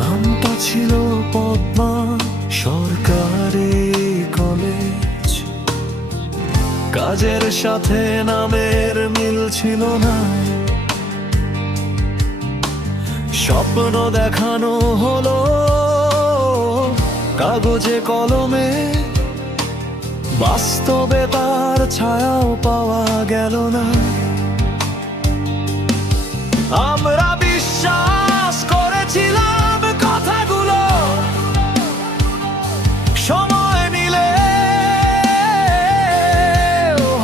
নামটা ছিল পদ্মা সরকারি কলেজ, কাজের সাথে নামের মিল ছিল না। স্বপ্ন দেখানো হলো কাগজে কলমে, বাস্তবে তার ছায়াও পাওয়া গেল না। আমরা বিশ্বাস করেছিলাম কথাগুলো সময় নিলে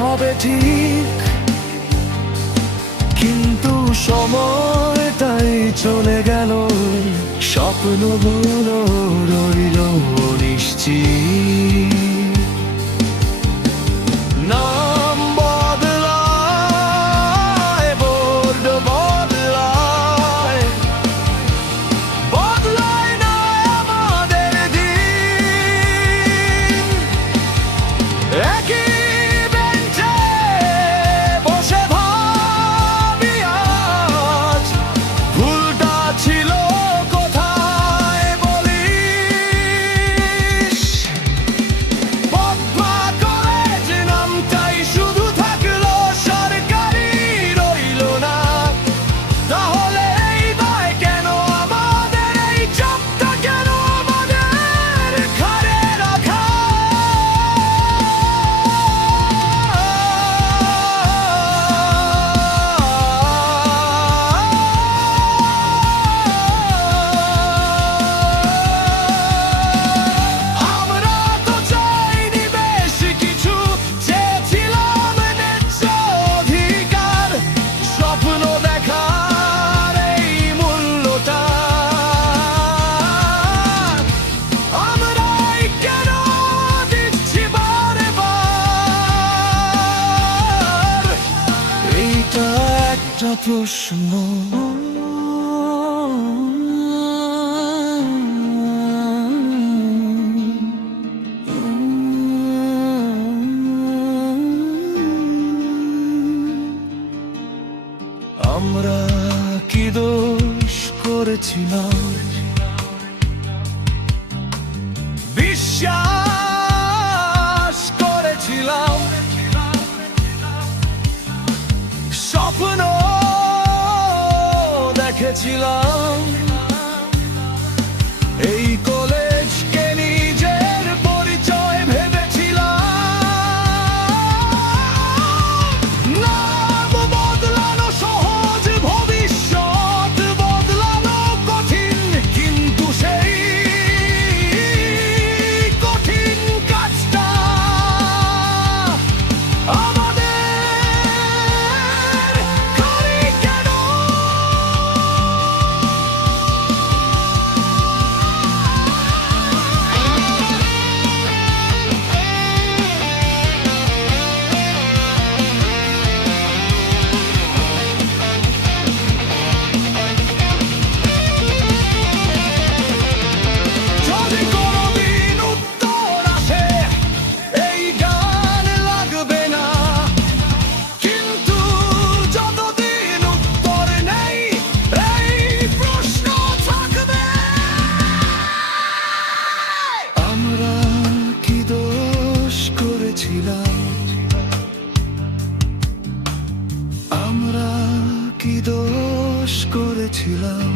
হবে ঠিক, কিন্তু সময়টাই চলে গেল, স্বপ্নগুলো রইল অনিশ্চিত। নাম বদলায়, বোর্ড বদলায়, বদলায় না আমাদের দিন। একই বেঞ্চে বসে ভাবি আজ ভুলটা ছিল কোথায় বলিস। পদ্মা কলেজ নামটাই শুধু থাকলো সরকারি, রইল না। তাহলে এই দায় কেন আমাদের, এই চাপটা কেন আমাদের ঘাড়ে রাখা? আমরা তো চাইনি বেশি কিছু, চেয়েছিলাম ন্যায্য অধিকার, স্বপ্ন দেখার এই মূল্যটা আমরাই কেন দিচ্ছি বারে বার? এইটা একটা প্রশ্ন। আমরা কি দোষ করেছিলাম? বিশ্বাস করেছিলাম, স্বপ্ন দেখেছিলাম, এই কলেজকে নিজের পরিচয় ভেবেছিলাম। নাম বদলানো সহজ, ভবিষ্যৎ বদলানো কঠিন, কিন্তু সেই কঠিন কাজটা আমাদের করি কেন? যদি কোনোদিন উত্তর আসে, এই গান লাগবে না, কিন্তু যতদিন উত্তর নেই, এই প্রশ্ন থাকবে। আমরা কি দোষ করেছিলাম? আমরা কি দোষ করেছিলাম?